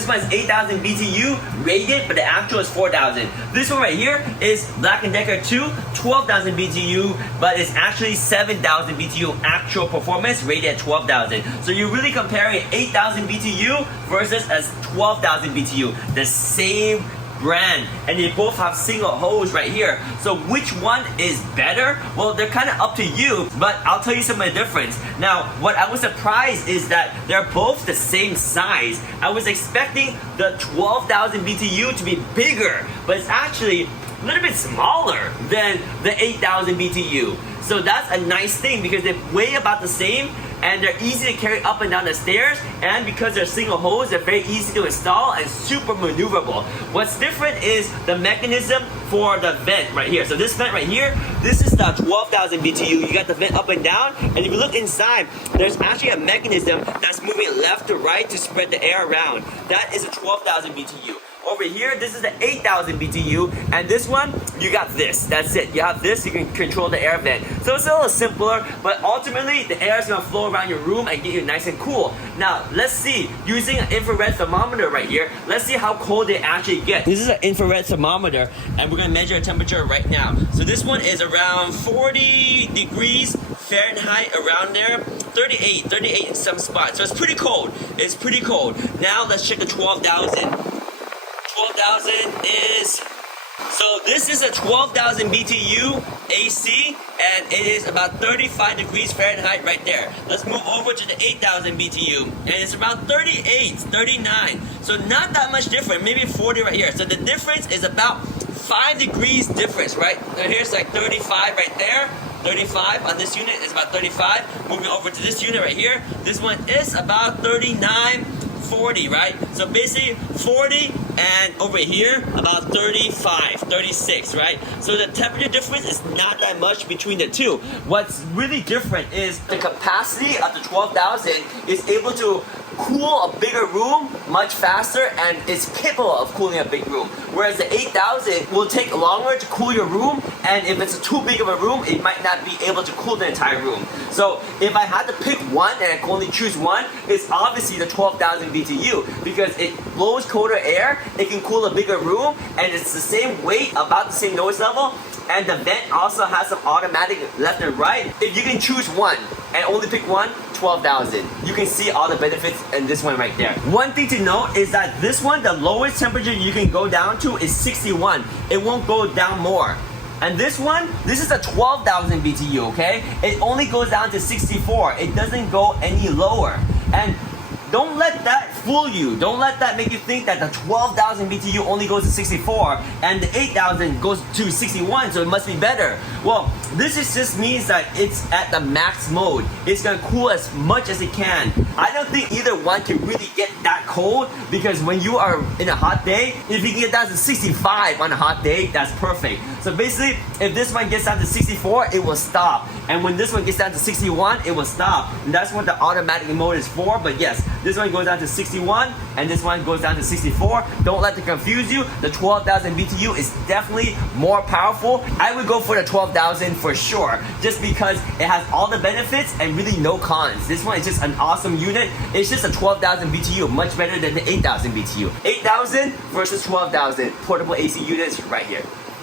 This one is 8,000 BTU rated, but the actual is 4,000. This one right here is black+decker 2, 12,000 BTU, but it's actually 7,000 BTU actual performance rated at 12,000. So you're really comparing 8,000 BTU versus a 12,000 BTU, the same brand, and they both have single hose right here. So which one is better? Well, they're kind of up to you, but I'll tell you some of the difference. Now, what I was surprised is that they're both the same size. I was expecting the 12,000 BTU to be bigger, but it's actually a little bit smaller than the 8,000 BTU. So that's a nice thing because they weigh about the same and they're easy to carry up and down the stairs, and because they're single hose, they're very easy to install and super maneuverable. What's different is the mechanism for the vent right here. So this vent right here, this is the 12,000 BTU. You got the vent up and down, and if you look inside, there's actually a mechanism that's moving left to right to spread the air around. That is a 12,000 BTU. Over here, this is the 8,000 BTU, and this one, you got this. That's it. You have this, you can control the air vent. So it's a little simpler, but ultimately, the air is gonna flow around your room and get you nice and cool. Now, let's see, using an infrared thermometer right here, let's see how cold they actually get. This is an infrared thermometer, and we're gonna measure a temperature right now. So this one is around 40 degrees Fahrenheit, around there. 38 in some spots. So it's pretty cold. It's pretty cold. Now, let's check the 12,000. 12,000 is, so this is a 12,000 BTU AC, and it is about 35 degrees Fahrenheit right there. Let's move over to the 8,000 BTU, and it's around 38, 39. So not that much different, maybe 40 right here. So the difference is about 5 degrees difference, right? So here's like 35 right there. 35 on this unit is about 35. Moving over to this unit right here, this one is about 39, 40, right? So basically 40, and over here about 35, 36, right? So the temperature difference is not that much between the two. What's really different is the capacity of the 12,000 is able to cool a bigger room much faster and is capable of cooling a big room. Whereas the 8,000 will take longer to cool your room, and if it's too big of a room, it might not be able to cool the entire room. So if I had to pick one and I can only choose one, it's obviously the 12,000 BTU because it blows colder air, it can cool a bigger room, and it's the same weight, about the same noise level, and the vent also has some automatic left and right. If you can choose one and only pick one, 12,000. You can see all the benefits in this one right there. One thing to note is that this one, the lowest temperature you can go down to is 61. It won't go down more. And this one, this is a 12,000 BTU, okay? It only goes down to 64. It doesn't go any lower. And don't let that fool you. Don't let that make you think that the 12,000 BTU only goes to 64 and the 8,000 goes to 61, so it must be better. Well, this just means that it's at the max mode. It's gonna cool as much as it can. I don't think either one can really get that cold because when you are in a hot day, if you can get down to 65 on a hot day, that's perfect. So basically, if this one gets down to 64, it will stop. And when this one gets down to 61, it will stop. And that's what the automatic mode is for. But yes, this one goes down to 61 and this one goes down to 64. Don't let it confuse you. The 12,000 BTU is definitely more powerful. I would go for the 12,000 for sure, just because it has all the benefits and really no cons. This one is just an awesome unit. It's just a 12,000 BTU, much better than the 8,000 BTU. 8,000 versus 12,000 portable AC units right here.